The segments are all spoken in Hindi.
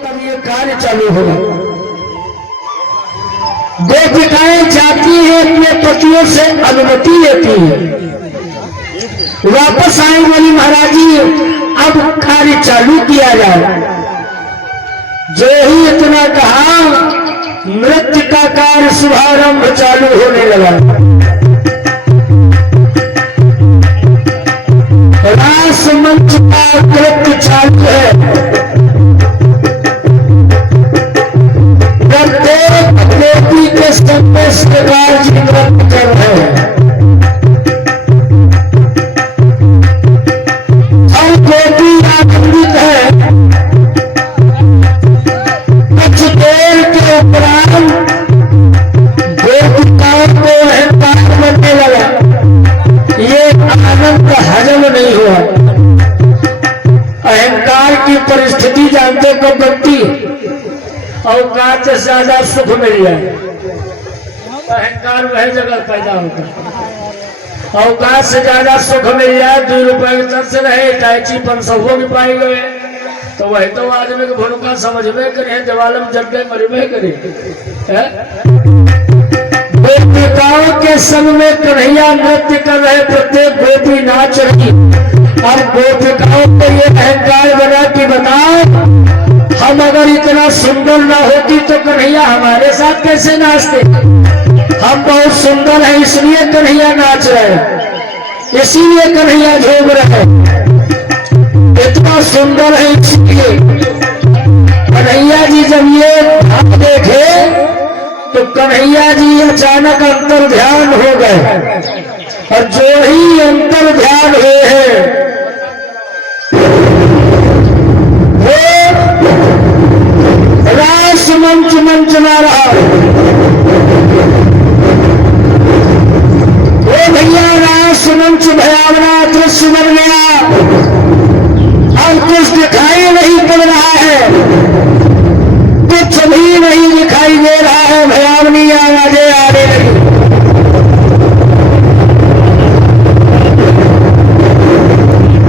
तब ये कार्य चालू होगा। गोपिकाएं जाती है अपने पतियों से अनुमति लेती है, वापस आए बोली महाराज जी अब कार्य चालू किया जाए। जो ही इतना कहा नृत्य का कार्य शुभारंभ चालू होने लगा। रास मंच का नृत्य चालू है। प्रत्येक गोपी के सामने सरकार जी नृत्य कर रहे हैं। हर गोपी आनंदित है। कुछ देर के उपरांत गोपिकाओं को अहंकार बनने लगा। ये आनंद हजम नहीं हुआ। अहंकार की परिस्थिति जानते को बनती औकात से ज्यादा सुख मिल जाए। अहंकार वह जगह पैदा होता है। औकात से ज्यादा सुख मिल जाए, 2 रुपए के तरफ से रहे टाइची पर सबों की पाई गए तो वही तो आदमी को भूमिका समझ में करे, जवालम जग गए मर में करे। गोपिकाओं के संग में कन्हैया नृत्य कर रहे, प्रत्येक गोपी नाच रही। अब गोपिकाओं को ये अहंकार बना कि बताओ हम अगर इतना सुंदर ना होती तो कन्हैया हमारे साथ कैसे नाचते। हम बहुत सुंदर हैं इसलिए कन्हैया नाच रहे, इसीलिए कन्हैया झूम रहे। इतना सुंदर है इसलिए कन्हैया जी जब ये भाव देखे तो कन्हैया जी अचानक अंतर ध्यान हो गए। और जो ही अंतर ध्यान हुए हैं वो रास मंच मंचना रहा। वो भैया रास मंच भयावना दृश्य बन गया। अब कुछ दिखाई नहीं पड़ रहा है, कुछ भी नहीं दिखाई दे रहा है। भयावनी आवाजें आने लगी।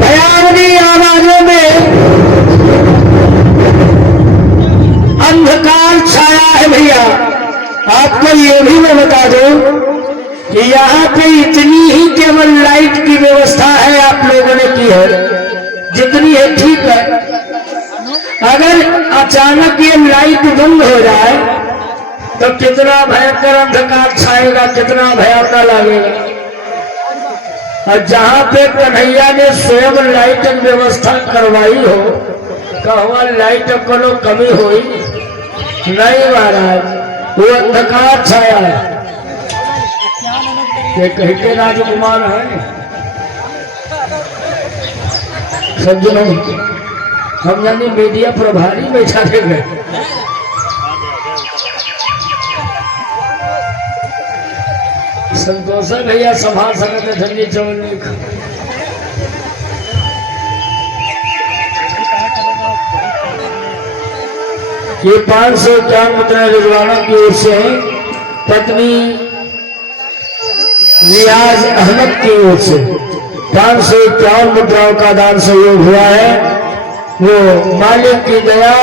भयावनी आवाजों में अंधकार छाया है। भैया आपको ये भी मैं बता दूं कि यहाँ पे इतनी ही केवल लाइट की व्यवस्था है आप लोगों ने की है, जितनी है ठीक है। अगर अचानक ये लाइट बंद हो जाए तो कितना भयंकर अंधकार छाएगा, कितना भयावना लगेगा। और जहां पे कन्हैया ने स्वयं लाइट की व्यवस्था करवाई हो, कहवा लाइट को कमी हुई नहीं महाराज, वो अंधकार छाया है। ये कहीं के राजकुमार है सज्जनों, हम यानी मीडिया प्रभारी बैठा दे गए। संतोष भैया संभाल सकते धन्य चौनी। ये 551 मुद्रा रिजवाना की ओर से है, पत्नी रियाज अहमद की ओर से 551 मुद्राओं का दान सहयोग हुआ है। वो मालिक की दया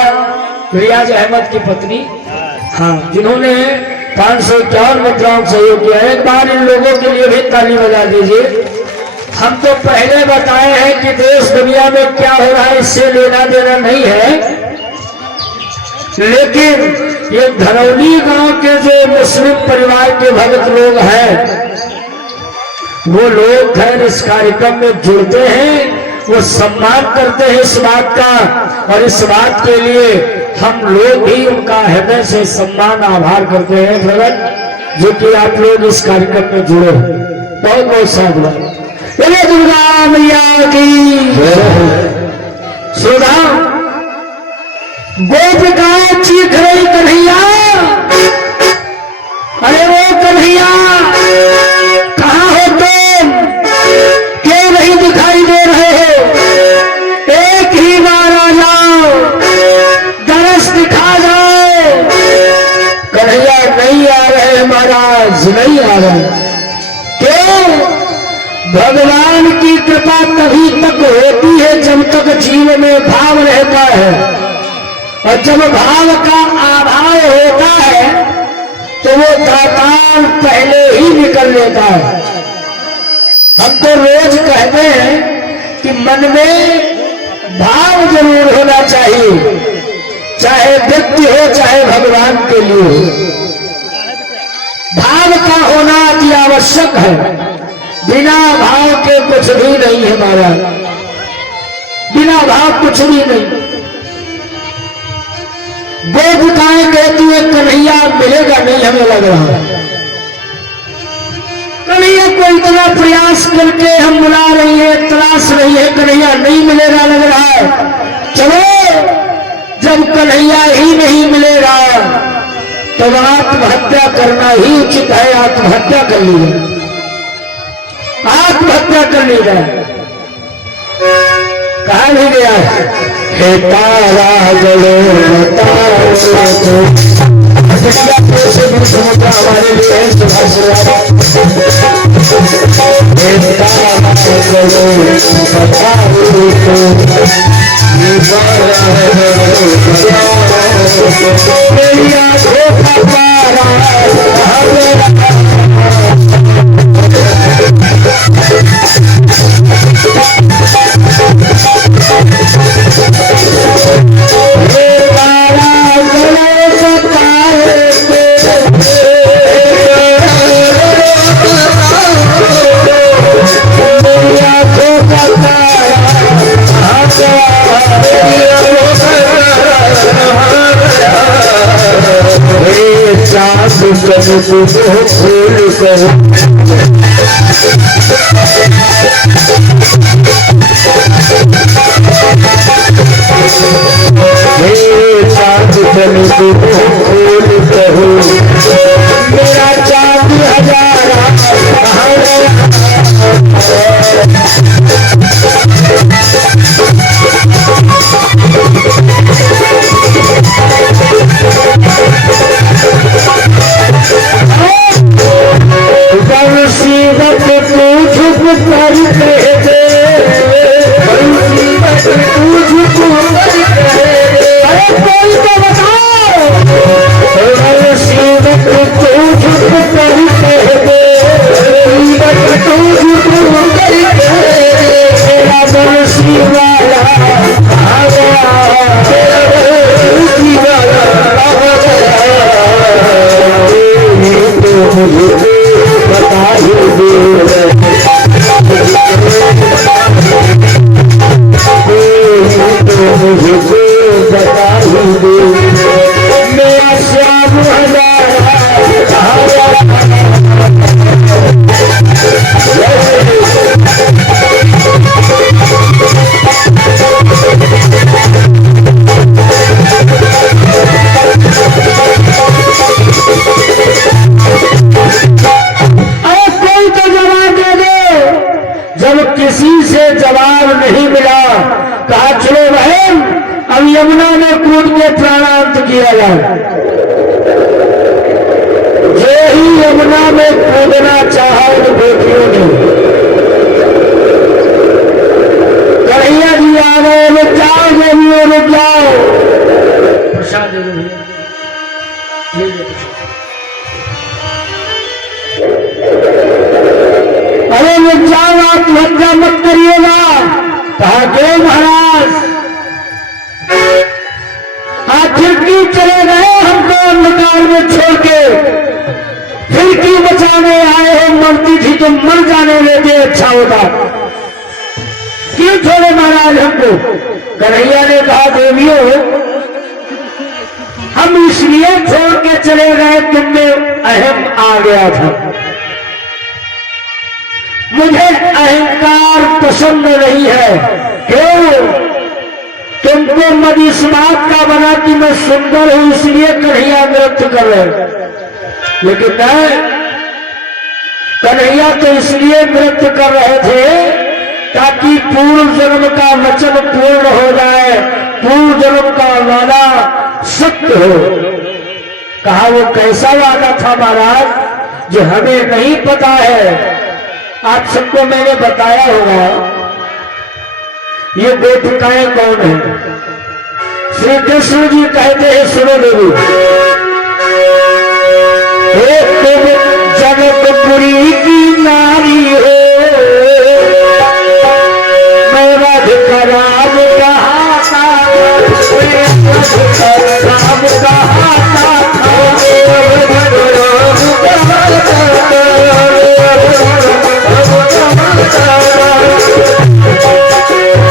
रियाज अहमद की पत्नी, हाँ, जिन्होंने 551 मुद्राओं का सहयोग किया है। एक बार इन लोगों के लिए भी ताली बजा दीजिए। हम तो पहले बताए हैं कि देश दुनिया में क्या हो रहा है इससे लेना देना नहीं है, लेकिन ये धरौली गांव के जो मुस्लिम परिवार के भक्त लोग हैं वो लोग खैर इस कार्यक्रम में जुड़ते हैं, वो सम्मान करते हैं इस बात का। और इस बात के लिए हम लोग भी उनका हृदय से सम्मान आभार करते हैं भगत, जो कि आप लोग इस कार्यक्रम में जुड़े हैं। बहुत बहुत साधुवाद। बोले दुर्गा मैया की सुधा। गोपिकाएं चीख रही कन्हैया, अरे वो कन्हैया कहाँ हो तुम, क्यों नहीं दिखाई दे रहे हो, एक ही बार आ जाओ, दरस दिखा जाओ। कन्हैया नहीं आ रहे महाराज, नहीं आ रहे। क्यों? भगवान की कृपा तभी तक होती है जब तक जीव में भाव रहता है। और जब भाव का अभाव होता है तो वो दातार पहले ही निकल लेता है। हम तो रोज कहते हैं कि मन में भाव जरूर होना चाहिए, चाहे व्यक्ति हो चाहे भगवान के लिए भाव का होना अति आवश्यक है। बिना भाव के कुछ भी नहीं है महाराज, बिना भाव कुछ भी नहीं। गोपिकाएं कहती है कन्हैया मिलेगा नहीं, हमें लग रहा है कन्हैया को इतना प्रयास करके हम बुला रही है, तलाश रही है, कन्हैया नहीं मिलेगा लग रहा है। चलो जब कन्हैया ही नहीं मिलेगा तब आत्महत्या करना ही उचित है। आत्महत्या कर लीजिए, आत्महत्या कर लीजिए। कहा भी गया है तारा गलो समुद्र हमारे लिए मेरा चांद हजारा मुसीबत तू झुक कर कह दे, मुसीबत तू झुक कर कह दे। अरे कोई तो बताओ, मुसीबत तू झुक कर कह दे, मुसीबत तू झुक कर कह दे। तेरा बंसी वाला आ गया, तेरा बंसी वाला आ गया, तो मुझे बता ही दे, मुझे बता ही दे। मेरा श्याम हजारा किसी से जवाब नहीं मिला, कहा चलो बहन अब यमुना में कूद के प्राणांत किया जाए। जो ही यमुना में कूदना चाहा उन बेटियों ने, कन्हैया जी आ गए, रुक जाओ देवियों रुक जाओ, प्रसाद दे दो। अरे रुक जाओ, आत्महत्या मत करिएगा। कहा गए महाराज आखिर क्यों चले गए हमको अंधकार में छोड़ के, फिर क्यों बचाने आए हो, मरती थी तो मर जाने लेते अच्छा होता, क्यों छोड़े महाराज हमको। कन्हैया ने कहा देवियों हम इसलिए छोड़ के चले गए, तुमने अहम आ गया था, मुझे अहंकार पसंद नहीं है। क्यों? तुमको मद इस बात का बना कि मैं सुंदर हूं इसलिए कन्हैया नृत्य कर रहे, लेकिन नहीं, कन्हैया तो इसलिए नृत्य कर रहे थे ताकि पूर्व जन्म का वचन पूर्ण हो जाए, पूर्व जन्म का वादा सत्य हो। कहा वो कैसा वादा था महाराज जो हमें नहीं पता है, आप सबको मैंने बताया होगा। ये गोपिकाएं कौन है? श्री कृष्ण जी कहते हैं, सुनो देवी, तुम जनकपुरी की नारी हो, मैं वध का राम कहाता राम कहाता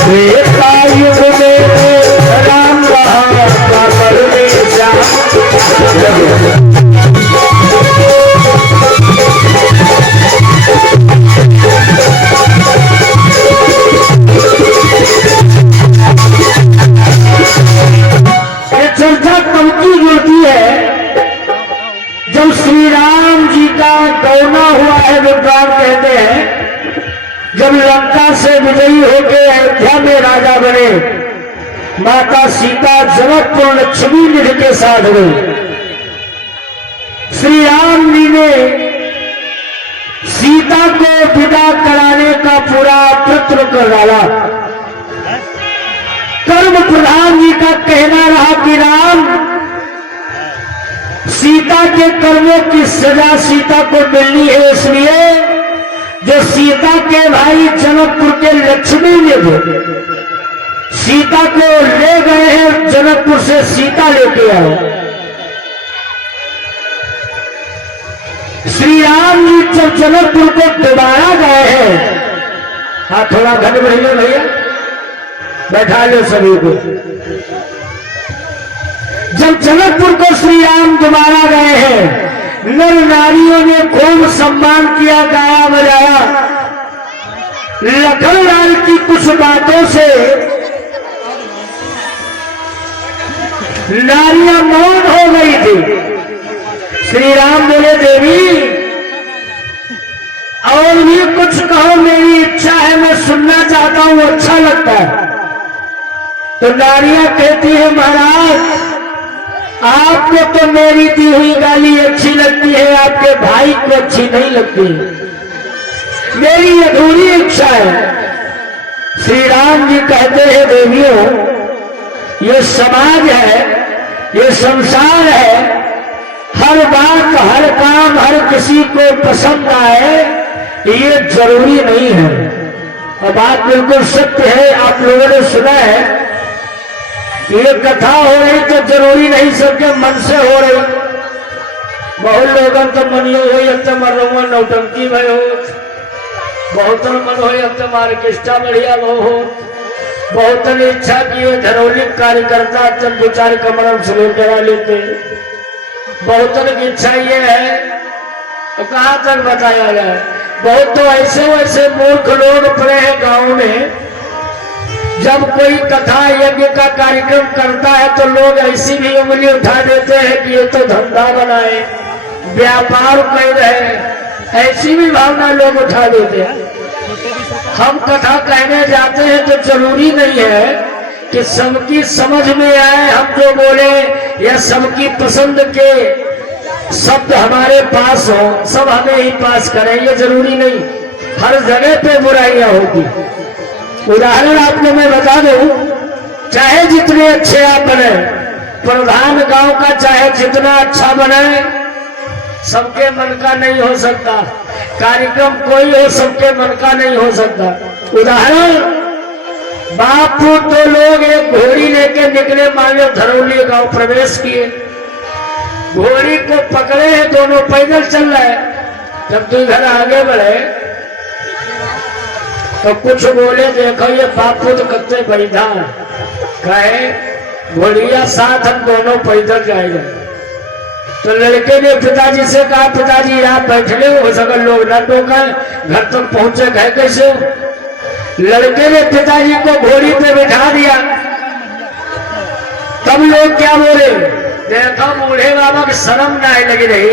त्रेता युग में राम कहाता परमेश्वर। चर्चा कब की होती है? जब श्री राम जी का दौना हुआ है, विद्वान कहते हैं, जब लंका से विजयी होकर अयोध्या में राजा बने, माता सीता जनकपुर लक्ष्मी निधि के साथ गई। श्री राम जी ने सीता को विदा कराने का पूरा प्रयत्न कर डाला। कर्म प्रधान जी का कहना रहा कि राम, सीता के कर्मों की सजा सीता को मिलनी है, इसलिए जो सीता के भाई जनकपुर के लक्ष्मी निधि सीता को ले गए हैं, जनकपुर से सीता लेके आओ। श्री राम जी जब जनकपुर को दोबारा गए हैं, हाँ थोड़ा घट बढ़िया भैया, बैठा लो सभी को। जब जनकपुर को श्री राम दोबारा गए हैं, नर नारियों ने खूब सम्मान किया, गाया बजाया। लखनलाल की कुछ बातों से नारियां मौन हो गई थी। श्री राम बोले, देवी और भी कुछ कहो, मेरी इच्छा है, मैं सुनना चाहता हूं, अच्छा लगता है। तो नारियां कहती है, महाराज आपको तो मेरी दी हुई गाली अच्छी लगती है, आपके भाई को अच्छी नहीं लगती, मेरी अधूरी इच्छा है। श्री राम जी कहते हैं, देवियों ये समाज है, ये संसार है, हर बात हर काम हर किसी को पसंद आए ये जरूरी नहीं है। और बात बिल्कुल सत्य है, आप लोगों ने सुना है, ये कथा हो रही तो जरूरी नहीं सबके मन से हो रही। बहुत लोगों तो मनियो हो, अब तो मर रहा नौटंकी में हो, बहुत मन हो, अब तो मार्केस्टा बढ़िया हो, बहुत ने इच्छा की है धरौली कार्यकर्ता तब विचार कमरम शुरू करा लेते। बहुत की इच्छा ये है, तो कहाँ तक बताया जाए। बहुत तो ऐसे वैसे मूर्ख लोग पड़े हैं गांव में, जब कोई कथा यज्ञ का कार्यक्रम करता है तो लोग ऐसी भी उंगली उठा देते हैं कि ये तो धंधा बनाए, व्यापार कर रहे, ऐसी भी भावना लोग उठा देते हैं। हम कथा कहने जाते हैं तो जरूरी नहीं है कि सबकी समझ में आए, हम जो बोले या सबकी पसंद के शब्द हमारे पास हो, सब हमें ही पास करें, ये जरूरी नहीं। हर जगह पे बुराइयां होती। उदाहरण आपको मैं बता दूं, चाहे जितने अच्छे आप बने, प्रधान गांव का चाहे जितना अच्छा बने, सबके मन का नहीं हो सकता। कार्यक्रम कोई हो, सबके मन का नहीं हो सकता। उदाहरण, बापू तो लोग एक घोड़ी लेके निकले, मान लो धरौली गांव प्रवेश किए, घोड़ी को पकड़े हैं, दोनों पैदल चल रहे हैं। जब तू घर आगे बढ़े तो कुछ बोले, देखो ये बापू तो कत्ते बैठा कहे घोड़िया साथ हम दोनों पैदल जाएंगे। तो लड़के ने पिताजी से कहा, पिताजी आप बैठे हो सका लोग न टोका, घर तक पहुंचे गए कैसे। लड़के ने पिताजी को घोड़ी पे बिठा दिया। तब लोग क्या बोले, देखो बूढ़े बाबा की शर्म नहीं लगी रही,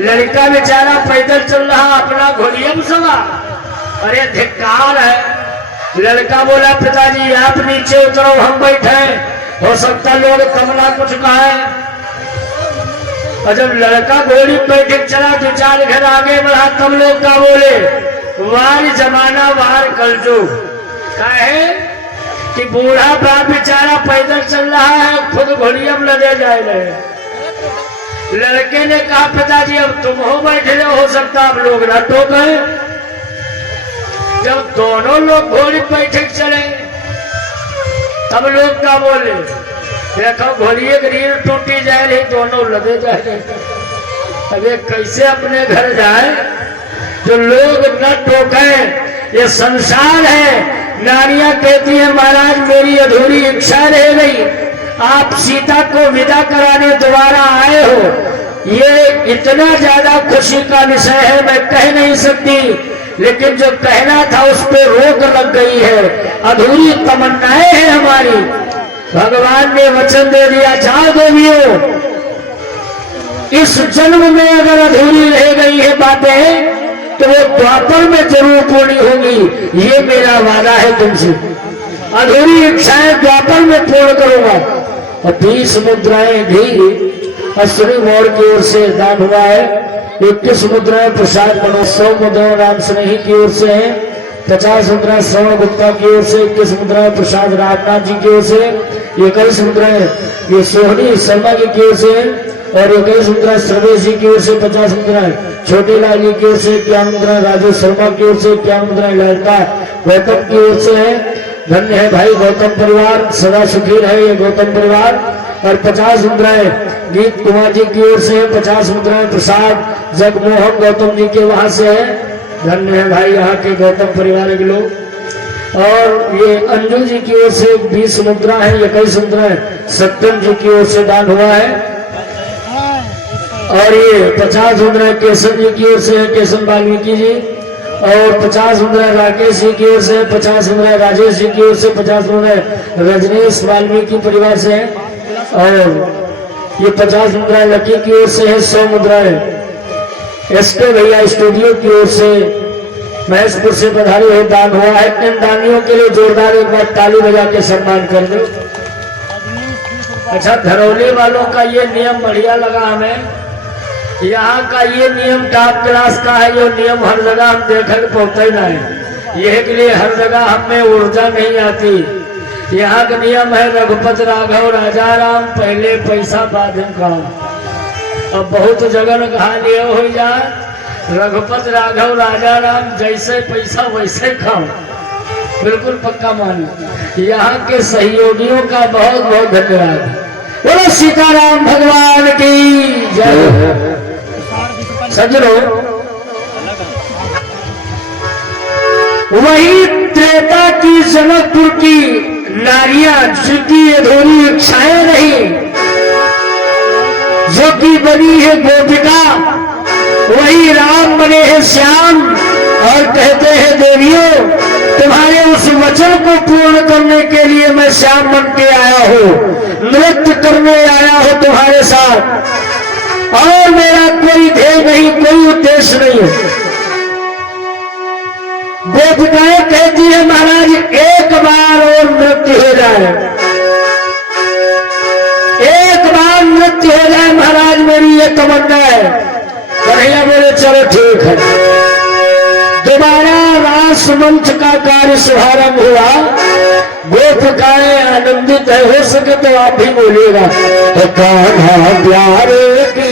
लड़का बेचारा पैदल चल रहा, अपना घोड़िया में सवा, अरे धिक्कार है। लड़का बोला, पिताजी आप नीचे उतरो, हम बैठे, हो सकता लोग कमला कुछ कहा। और जब लड़का घोड़ी पे चला, दो चार घर आगे बढ़ा, तब लोग क्या बोले, वार जमाना वार कलजो, कहे कि बूढ़ा बाप बेचारा पैदल चल रहा है, खुद घोड़िया में लदे जाए रहे। लड़के ने कहा पिताजी अब तुम हो बैठे हो सकता आप लोग ना टोके। जब दोनों लोग घोड़ी बैठे चले तब लोग क्या बोले, देखो घोड़िए की रीढ़ टूटी जा रही, दोनों लदे जा रहे। अब ये कैसे अपने घर जाए जो लोग न टोके। ये संसार है। नारियां कहती है महाराज मेरी अधूरी इच्छा रह गई, आप सीता को विदा कराने दोबारा आए हो। ये इतना ज्यादा खुशी का विषय है मैं कह नहीं सकती, लेकिन जो कहना था उस पर रोक लग गई है। अधूरी तमन्नाएं हैं हमारी। भगवान ने वचन दे दिया, जाओ देवियों, इस जन्म में अगर अधूरी रह गई है बातें तो वो द्वापर में जरूर पूरी होगी, ये मेरा वादा है तुमसे। अधूरी इच्छाएं द्वापर में पूर्ण करूंगा। और 20 मुद्राएं भी अश्विनी मोड़ की ओर से दान हुआ है। 21 मुद्राएं प्रसाद मनो 100 मुद्राएं राम स्नेही की ओर से है। 50 मुद्राएं श्रवण गुप्ता की ओर से, 21 मुद्राएं प्रसाद रामनाथ जी की ओर से, 21 मुद्राएं ये सोहनी शर्मा जी की ओर से और 21 मुद्रा सर्वेश जी की ओर से, 50 मुद्राएं छोटे लाल जी की ओर से, 51 मुद्राएं राजेश शर्मा की ओर से, 51 मुद्राएं लड़का गौतम की ओर से है। धन्य है भाई गौतम परिवार, सदा सुखी रहे ये गौतम परिवार। और 50 मुद्राएं गीत कुमार जी की ओर से है। 50 मुद्राएं प्रसाद जगमोहन गौतम जी के वहां से है। धन्य है भाई यहाँ के गौतम परिवार के लोग। और ये अंजू जी की ओर से 20 मुद्रा है। 21 मुद्राएं सत्यम जी की ओर से दान हुआ है। और ये 50 मुद्राएं केशव जी की ओर से है, केशव वाल्मीकि जी। और 50 मुद्राएं राकेश जी की ओर से, 50 मुद्राएं राजेश जी की ओर से, 50 मुद्राएं रजनीश वाल्मीकि परिवार से है। और ये 50 मुद्राएं लकी की ओर से है। 100 मुद्राएं एसके भैया स्टूडियो की ओर से महेशपुर से पधारी हुई दान हुआ है। इन दानियों के लिए जोरदार एक बार ताली बजा के सम्मान कर दो। अच्छा, धरौली वालों का ये नियम बढ़िया लगा हमें। यहाँ का ये नियम टॉप क्लास का है। ये नियम हर जगह हम देखकर पहुंचते नहीं, यह के लिए हर जगह हमें ऊर्जा नहीं आती। यहाँ का नियम है रघुपति राघव राजा राम, पहले पैसा बाद में काम। अब बहुत जगह कहा लिया हो जाए रघुपति राघव राजा राम, जैसे पैसा वैसे काम, बिल्कुल पक्का मानो। यहाँ के सहयोगियों का बहुत बहुत धन्यवाद। बोलो सीताराम भगवान की जय। सजनो, वही त्रेता की जनकपुर की नारियां जिनकी अधूरी इच्छाएं नहीं, जो की बनी है गोपिका, वही राम बने हैं श्याम। और कहते हैं देवियों, तुम्हारे उस वचन को पूर्ण करने के लिए मैं श्याम बन के आया हूँ, नृत्य करने आया हूँ तुम्हारे साथ। और मेरा कोई ध्येय नहीं, कोई उद्देश्य नहीं है। गोपिकाएं कहती है महाराज एक बार और नृत्य हो जाए, एक बार नृत्य हो जाए महाराज, मेरी ये तमन्ना है। कन्हैया बोले चलो ठीक है। दोबारा रास मंच का कार्य शुभारंभ हुआ। गोपिकाएं आनंदित है, हो सके तो आप भी बोलिएगा। तो कान्हा प्यारे की